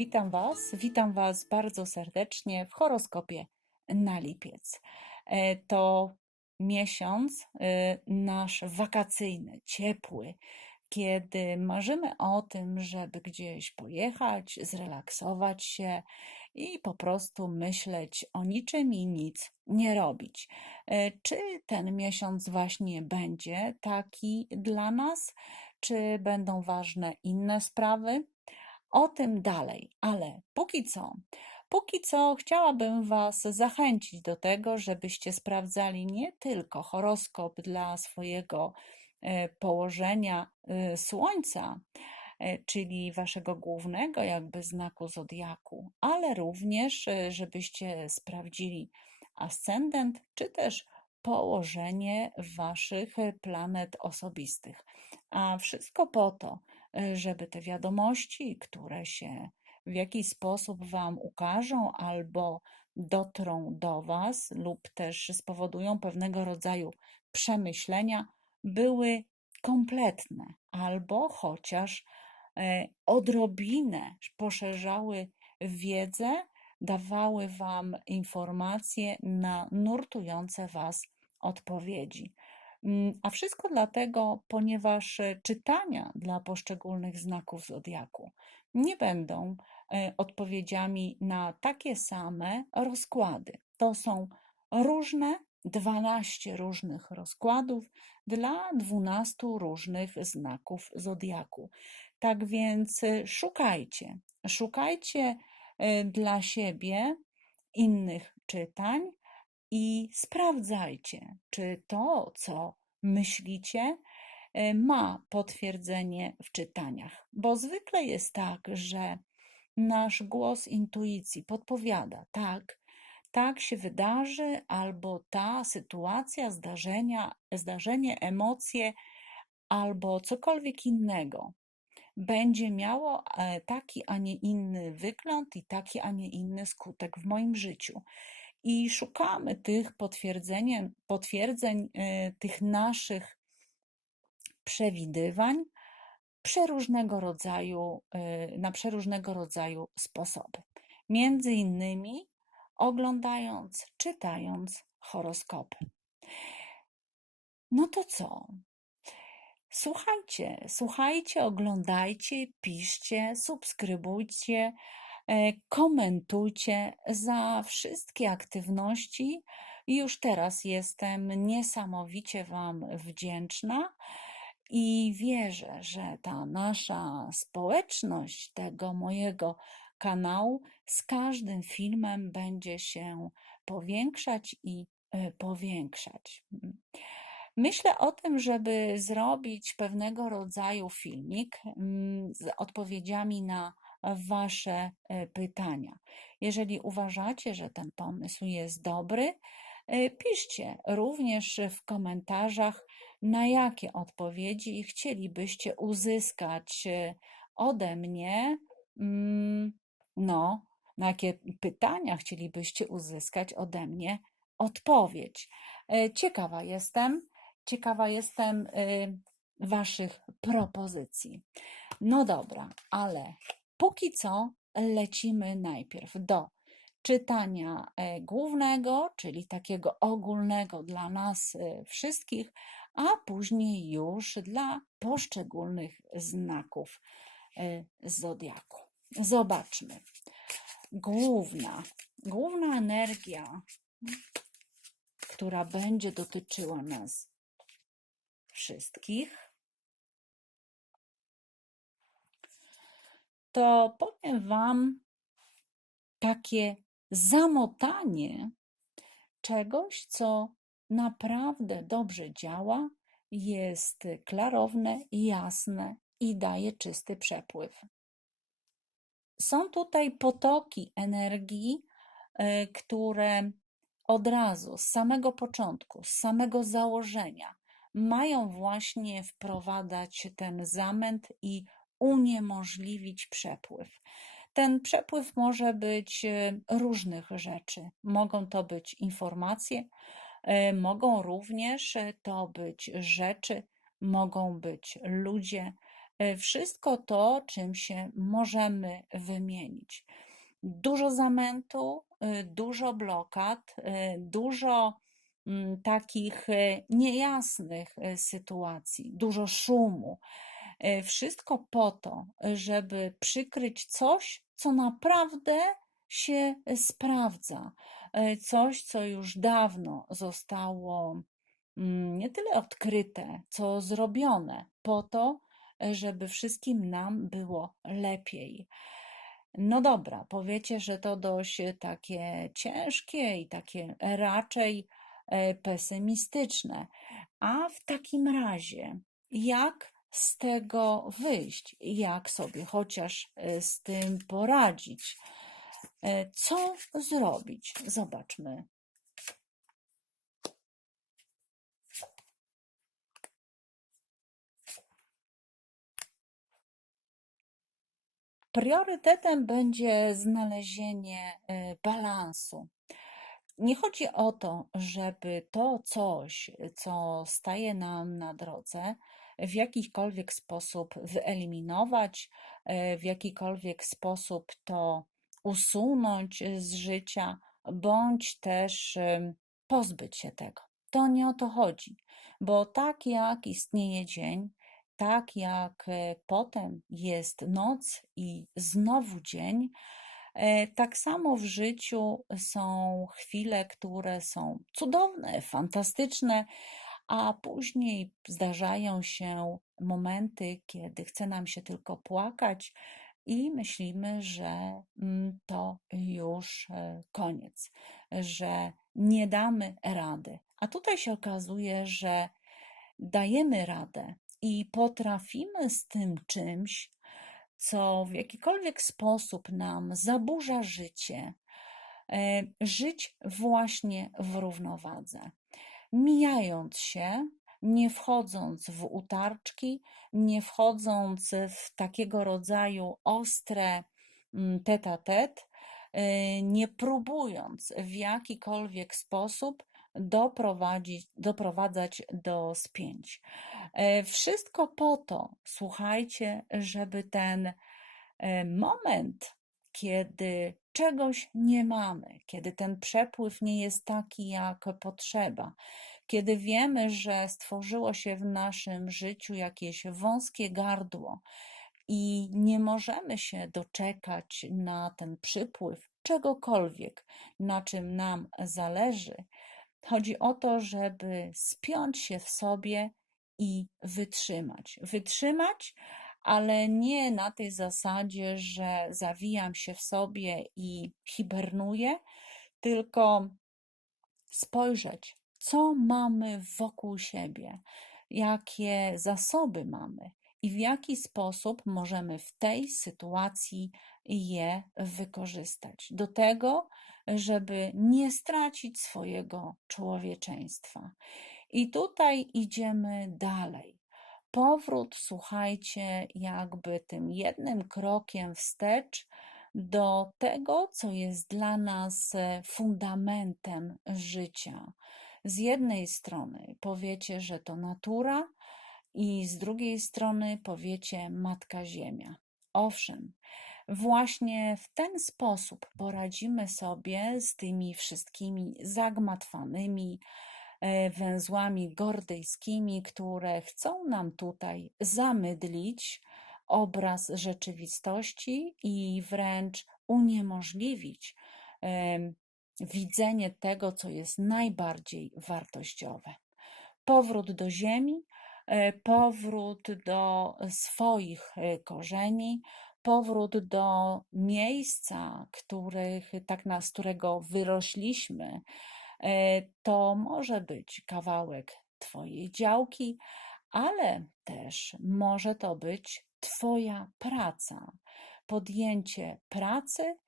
Witam Was, witam Was bardzo serdecznie w horoskopie na lipiec. E, To miesiąc e, nasz wakacyjny, ciepły, kiedy marzymy o tym, żeby gdzieś pojechać, zrelaksować się i po prostu myśleć o niczym i nic nie robić. E, Czy ten miesiąc właśnie będzie taki dla nas? Czy będą ważne inne sprawy? O tym dalej, ale póki co, póki co chciałabym Was zachęcić do tego, żebyście sprawdzali nie tylko horoskop dla swojego e, położenia e, Słońca, e, czyli Waszego głównego jakby znaku zodiaku, ale również, żebyście sprawdzili ascendent, czy też położenie Waszych planet osobistych. A wszystko po to, żeby te wiadomości, które się w jakiś sposób Wam ukażą albo dotrą do Was, lub też spowodują pewnego rodzaju przemyślenia, były kompletne albo chociaż e, odrobinę poszerzały wiedzę, dawały Wam informacje na nurtujące Was odpowiedzi. Mm, A wszystko dlatego, ponieważ e, czytania dla poszczególnych znaków zodiaku nie będą e, odpowiedziami na takie same rozkłady. To są różne, 12 różnych rozkładów dla 12 różnych znaków zodiaku. Tak więc e, szukajcie, szukajcie dla siebie innych czytań i sprawdzajcie, czy to, co myślicie, e, ma potwierdzenie w czytaniach. Bo zwykle jest tak, że nasz głos intuicji podpowiada, tak, tak się wydarzy, albo ta sytuacja, zdarzenia, zdarzenie, emocje, albo cokolwiek innego będzie miało e, taki, a nie inny wygląd i taki, a nie inny skutek w moim życiu. I szukamy tych potwierdzeń, potwierdzeń e, tych naszych przewidywań przeróżnego rodzaju, e, na przeróżnego rodzaju sposoby. Między innymi oglądając, czytając horoskopy. No to co? Słuchajcie, słuchajcie, oglądajcie, piszcie, subskrybujcie, komentujcie za wszystkie aktywności. Już teraz jestem niesamowicie Wam wdzięczna i wierzę, że ta nasza społeczność tego mojego kanału z każdym filmem będzie się powiększać i e, powiększać. Myślę o tym, żeby zrobić pewnego rodzaju filmik mm, z odpowiedziami na Wasze e, pytania. Jeżeli uważacie, że ten pomysł jest dobry, e, piszcie również w komentarzach, na jakie odpowiedzi chcielibyście uzyskać e, ode mnie. mm, No, na jakie pytania chcielibyście uzyskać ode mnie odpowiedź. Ciekawa jestem, ciekawa jestem Waszych propozycji. No dobra, ale póki co lecimy najpierw do czytania e, głównego, czyli takiego ogólnego dla nas e, wszystkich, a później już dla poszczególnych znaków e, zodiaku. Zobaczmy. Główna, główna energia, która będzie dotyczyła nas wszystkich, to powiem Wam takie zamotanie czegoś, co naprawdę dobrze działa, jest klarowne, jasne i daje czysty przepływ. Są tutaj potoki energii, e, które od razu, z samego początku, z samego założenia, mają właśnie wprowadzać ten zamęt i uniemożliwić przepływ. Ten przepływ może być e, różnych rzeczy. Mogą to być informacje, e, mogą również to być rzeczy, mogą być ludzie, e, wszystko to, czym się możemy wymienić. Dużo zamętu, y, dużo blokad, y, dużo mm, takich y, niejasnych sytuacji, dużo szumu. Wszystko po to, żeby przykryć coś, co naprawdę się sprawdza. Coś, co już dawno zostało mm, nie tyle odkryte, co zrobione po to, żeby wszystkim nam było lepiej. No dobra, powiecie, że to dość takie ciężkie i takie raczej e, pesymistyczne. A w takim razie, jak z tego wyjść? Jak sobie chociaż e, z tym poradzić? E, co zrobić? Zobaczmy. Priorytetem będzie znalezienie y, balansu. Nie chodzi o to, żeby to coś, co staje nam na drodze, w jakikolwiek sposób wyeliminować, y, w jakikolwiek sposób to usunąć z życia, bądź też pozbyć się tego. To nie o to chodzi, bo tak jak istnieje dzień, tak jak e, potem jest noc i znowu dzień, e, tak samo w życiu są chwile, które są cudowne, fantastyczne, a później zdarzają się momenty, kiedy chce nam się tylko płakać i myślimy, że mm, to już e, koniec, że nie damy rady. A tutaj się okazuje, że dajemy radę, i potrafimy z tym czymś, co w jakikolwiek sposób nam zaburza życie, e, żyć właśnie w równowadze. Mijając się, nie wchodząc w utarczki, nie wchodząc w takiego rodzaju ostre mm, tet-a-tet, e, nie próbując w jakikolwiek sposób doprowadzić, doprowadzać do spięć. E, wszystko po to, słuchajcie, żeby ten e, moment, kiedy czegoś nie mamy, kiedy ten przepływ nie jest taki, jak potrzeba, kiedy wiemy, że stworzyło się w naszym życiu jakieś wąskie gardło i nie możemy się doczekać na ten przypływ czegokolwiek, na czym nam zależy, Chodzi o to, żeby spiąć się w sobie i wytrzymać. Wytrzymać, ale nie na tej zasadzie, że zawijam się w sobie i hibernuję, tylko spojrzeć, co mamy wokół siebie, jakie zasoby mamy i w jaki sposób możemy w tej sytuacji je wykorzystać. Do tego, żeby nie stracić swojego człowieczeństwa. I tutaj idziemy dalej. Powrót, słuchajcie, jakby tym jednym krokiem wstecz do tego, co jest dla nas e, fundamentem życia. Z jednej strony powiecie, że to natura, i z drugiej strony powiecie Matka Ziemia. Owszem, Właśnie w ten sposób poradzimy sobie z tymi wszystkimi zagmatwanymi węzłami gordyjskimi, które chcą nam tutaj zamydlić obraz rzeczywistości i wręcz uniemożliwić widzenie tego, co jest najbardziej wartościowe. Powrót do Ziemi, e, powrót do swoich e, korzeni, powrót do miejsca, których, tak na, z którego wyrośliśmy, e, to może być kawałek Twojej działki, ale też może to być Twoja praca. Podjęcie pracy,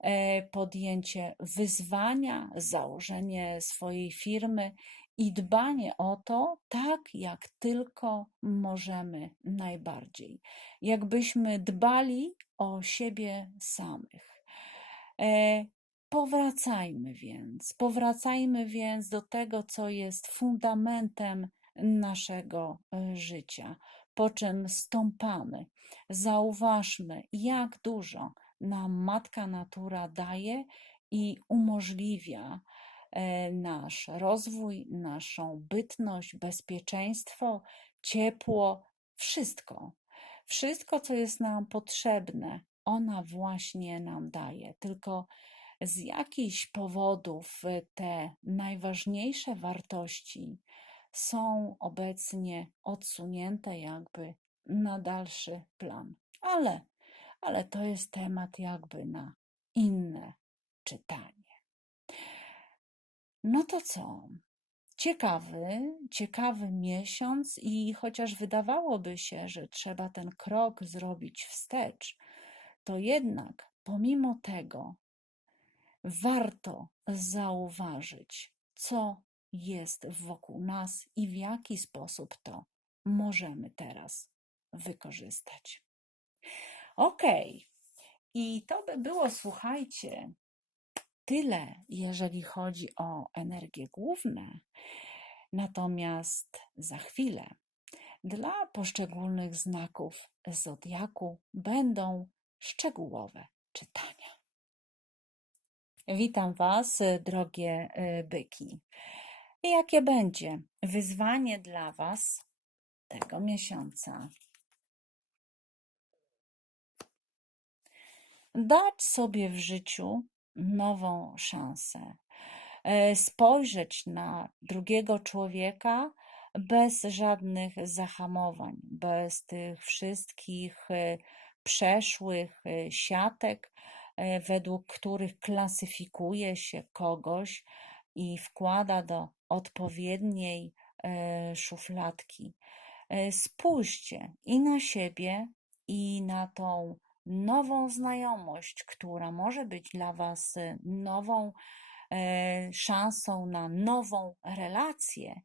e, podjęcie wyzwania, założenie swojej firmy i dbanie o to tak, jak tylko możemy najbardziej. Jakbyśmy dbali o siebie samych. Powracajmy więc, powracajmy więc do tego, co jest fundamentem naszego e, życia. po czym stąpamy. Zauważmy, jak dużo nam Matka Natura daje i umożliwia e, nasz rozwój, naszą bytność, bezpieczeństwo, ciepło, wszystko. Wszystko, co jest nam potrzebne, ona właśnie nam daje. Tylko z jakichś powodów e, te najważniejsze wartości są obecnie odsunięte jakby na dalszy plan. Ale, ale to jest temat jakby na inne czytanie. No to co? Ciekawy, ciekawy miesiąc, i chociaż wydawałoby się, że trzeba ten krok zrobić wstecz, to jednak pomimo tego warto zauważyć, co jest wokół nas i w jaki sposób to możemy teraz wykorzystać. Ok, i to by było, słuchajcie, tyle, jeżeli chodzi o energie główne. Natomiast za chwilę dla poszczególnych znaków zodiaku będą szczegółowe czytania. Witam Was, drogie y, byki. Jakie będzie wyzwanie dla Was tego miesiąca? Dać sobie w życiu nową szansę. E, spojrzeć na drugiego człowieka bez żadnych zahamowań, bez tych wszystkich przeszłych siatek, według których klasyfikuje się kogoś i wkłada do odpowiedniej szufladki. Spójrzcie i na siebie, i na tą nową znajomość, która może być dla Was nową e, szansą na nową relację,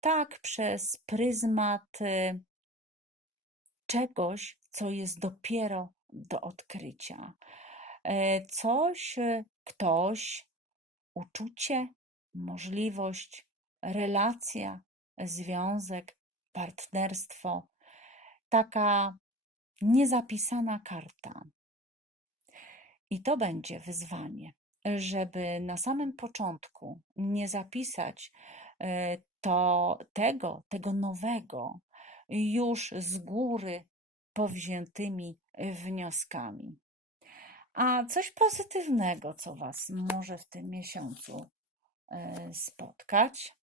tak przez pryzmat czegoś, co jest dopiero do odkrycia. E, coś, y, ktoś, uczucie, możliwość, relacja, związek, partnerstwo, taka niezapisana karta. I to będzie wyzwanie, żeby na samym początku nie zapisać e, to, tego, tego nowego już z góry powziętymi wnioskami. A coś pozytywnego, co Was może w tym miesiącu e, spotkać?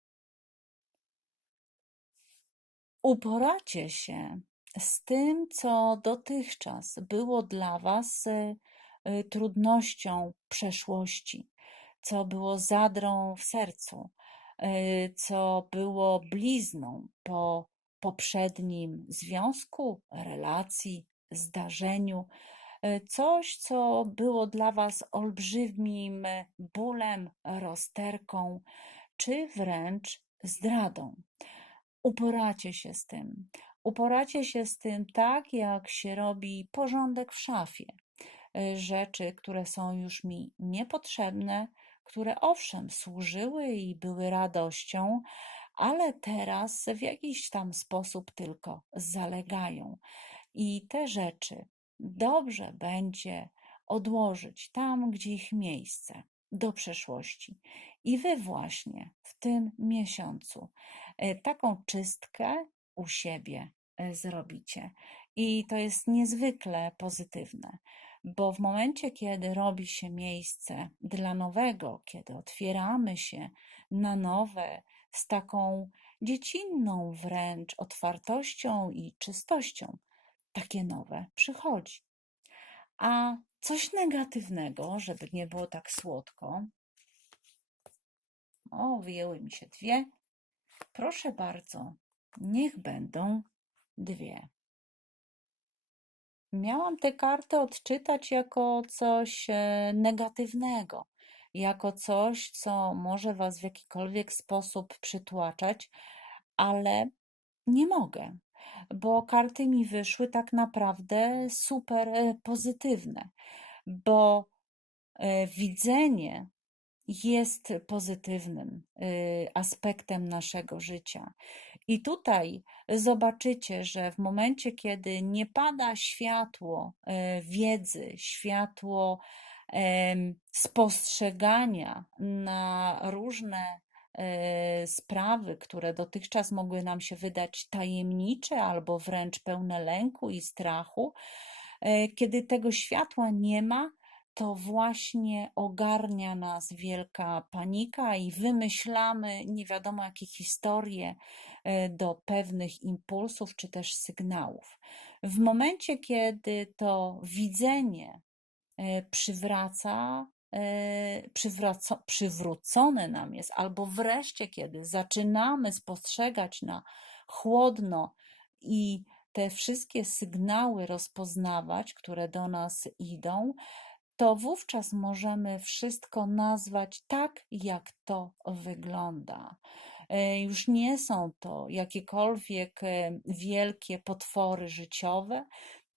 Uporacie się z tym, co dotychczas było dla Was y, y, trudnością przeszłości, co było zadrą w sercu, co było blizną po poprzednim związku, relacji, zdarzeniu, coś, co było dla Was olbrzymim bólem, rozterką, czy wręcz zdradą. Uporacie się z tym. Uporacie się z tym tak, jak się robi porządek w szafie. Y, rzeczy, które są już mi niepotrzebne, które owszem służyły i były radością, ale teraz w jakiś tam sposób tylko zalegają. I te rzeczy dobrze będzie odłożyć tam, gdzie ich miejsce, do przeszłości. I wy właśnie w tym miesiącu y, taką czystkę u siebie e, zrobicie. I to jest niezwykle pozytywne, bo w momencie, kiedy robi się miejsce dla nowego, kiedy otwieramy się na nowe, z taką dziecinną wręcz otwartością i czystością, takie nowe przychodzi. A coś negatywnego, żeby nie było tak słodko. O, wyjęły mi się dwie. Proszę bardzo, Niech będą dwie. Miałam te karty odczytać jako coś e, negatywnego, jako coś, co może Was w jakikolwiek sposób przytłaczać, ale nie mogę, bo karty mi wyszły tak naprawdę super e, pozytywne, bo e, widzenie jest pozytywnym y, aspektem naszego życia. I tutaj zobaczycie, że w momencie, kiedy nie pada światło wiedzy, światło spostrzegania na różne sprawy, które dotychczas mogły nam się wydać tajemnicze albo wręcz pełne lęku i strachu, kiedy tego światła nie ma, to właśnie ogarnia nas wielka panika i wymyślamy nie wiadomo jakie historie e, do pewnych impulsów czy też sygnałów. W momencie, kiedy to widzenie e, przywraca, e, przywraco, przywrócone nam jest, albo wreszcie, kiedy zaczynamy spostrzegać na chłodno i te wszystkie sygnały rozpoznawać, które do nas idą, to wówczas możemy wszystko nazwać tak, jak to wygląda. E, już nie są to jakiekolwiek e, wielkie potwory życiowe,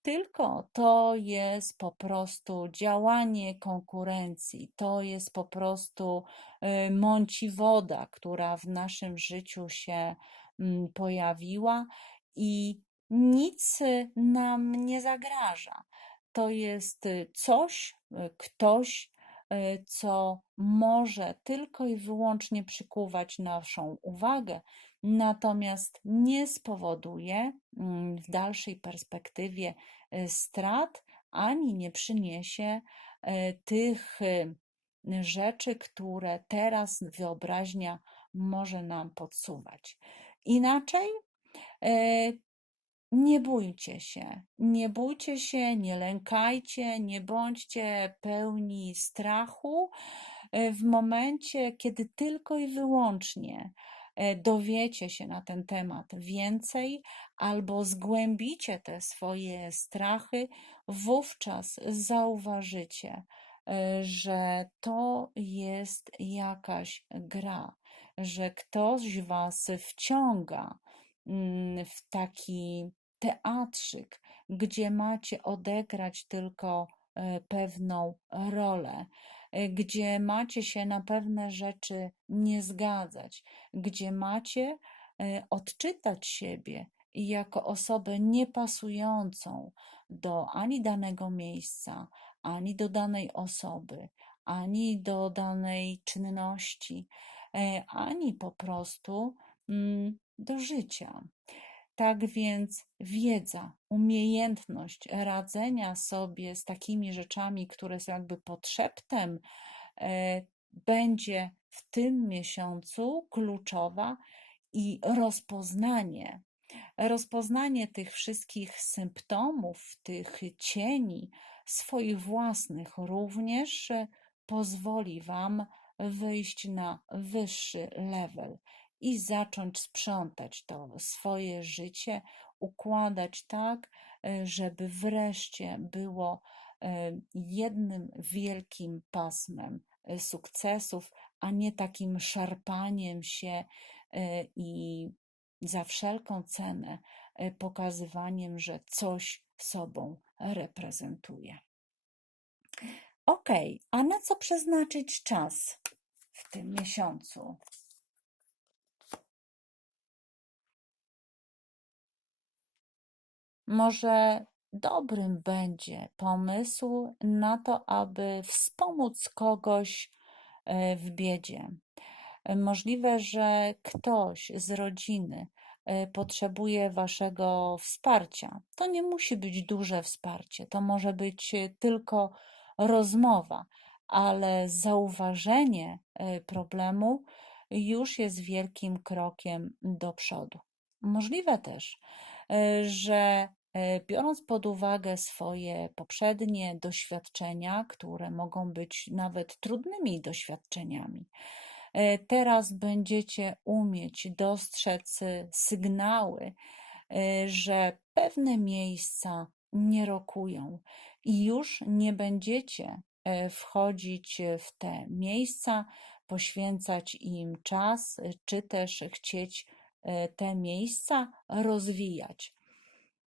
tylko to jest po prostu działanie konkurencji, to jest po prostu e, mąci woda, która w naszym życiu się mm, pojawiła i nic nam nie zagraża. To jest y, coś, y, ktoś, y, co może tylko i wyłącznie przykuwać naszą uwagę, natomiast nie spowoduje mm, w dalszej perspektywie strat ani nie przyniesie tych rzeczy, które teraz wyobraźnia może nam podsuwać. Inaczej nie bójcie się, nie bójcie się, nie lękajcie, nie bądźcie pełni strachu w momencie, kiedy tylko i wyłącznie dowiecie się na ten temat więcej albo zgłębicie te swoje strachy, wówczas zauważycie, e, że to jest jakaś gra, że ktoś was wciąga mm, w taki teatrzyk, gdzie macie odegrać tylko e, pewną rolę, e, gdzie macie się na pewne rzeczy nie zgadzać, gdzie macie e, odczytać siebie jako osobę niepasującą do ani danego miejsca, ani do danej osoby, ani do danej czynności, ani po prostu mm, do życia. Tak więc wiedza, umiejętność radzenia sobie z takimi rzeczami, które są jakby podszeptem, e, będzie w tym miesiącu kluczowa i rozpoznanie, rozpoznanie tych wszystkich symptomów, tych cieni swoich własnych również pozwoli Wam wyjść na wyższy level i zacząć sprzątać to swoje życie, układać tak, e, żeby wreszcie było e, jednym wielkim pasmem e, sukcesów, a nie takim szarpaniem się i za wszelką cenę pokazywaniem, że coś sobą reprezentuje. Ok, a na co przeznaczyć czas w tym miesiącu? Może dobrym będzie pomysł na to, aby wspomóc kogoś e, w biedzie. Możliwe, że ktoś z rodziny e, potrzebuje Waszego wsparcia. To nie musi być duże wsparcie, to może być tylko rozmowa, ale zauważenie e, problemu już jest wielkim krokiem do przodu. Możliwe też, E, że e, biorąc pod uwagę swoje poprzednie doświadczenia, które mogą być nawet trudnymi doświadczeniami, e, teraz będziecie umieć dostrzec sygnały, że pewne miejsca nie rokują i już nie będziecie wchodzić w te miejsca, poświęcać im czas, czy też chcieć E, te miejsca rozwijać.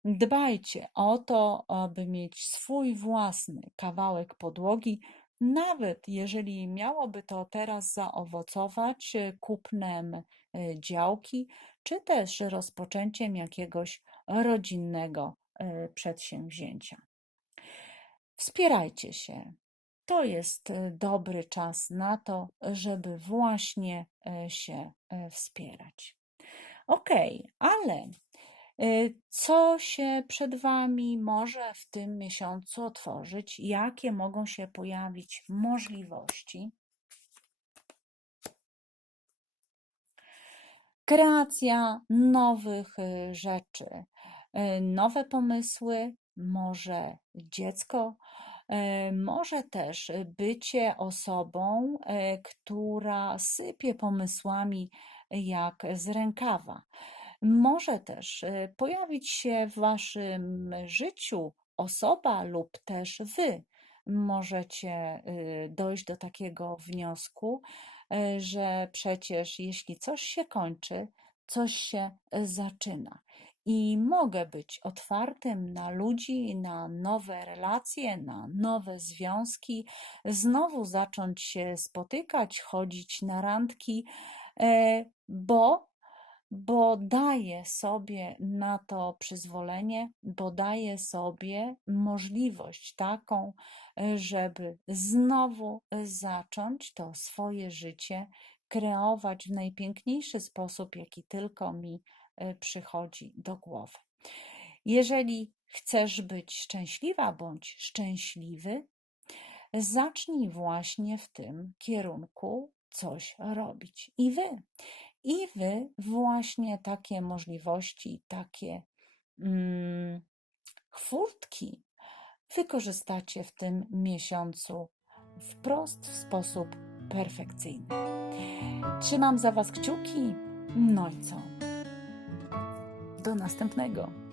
Dbajcie o to, aby mieć swój własny kawałek podłogi, Nawet jeżeli miałoby to teraz zaowocować e, kupnem e, działki, czy też rozpoczęciem jakiegoś rodzinnego e, przedsięwzięcia. Wspierajcie się. To jest e, dobry czas na to, żeby właśnie e, się e, wspierać. Ok, ale e, co się przed Wami może w tym miesiącu otworzyć? Jakie mogą się pojawić możliwości? Kreacja nowych y, rzeczy, y, nowe pomysły, może dziecko, y, może też bycie osobą, y, która sypie pomysłami jak z rękawa. Może też y, pojawić się w Waszym życiu osoba lub też Wy. Możecie y, dojść do takiego wniosku, y, że przecież jeśli coś się kończy, coś się zaczyna. I mogę być otwartym na ludzi, na nowe relacje, na nowe związki, znowu zacząć się spotykać, chodzić na randki, bo bo daję sobie na to przyzwolenie, bo daję sobie możliwość taką, e, żeby znowu zacząć to swoje życie kreować w najpiękniejszy sposób, jaki tylko mi e, przychodzi do głowy. Jeżeli chcesz być szczęśliwa bądź szczęśliwy, zacznij właśnie w tym kierunku coś robić. I wy, i wy właśnie takie możliwości, takie mm, wykorzystacie w tym miesiącu wprost w sposób perfekcyjny. Trzymam za Was kciuki. No i co? Do następnego.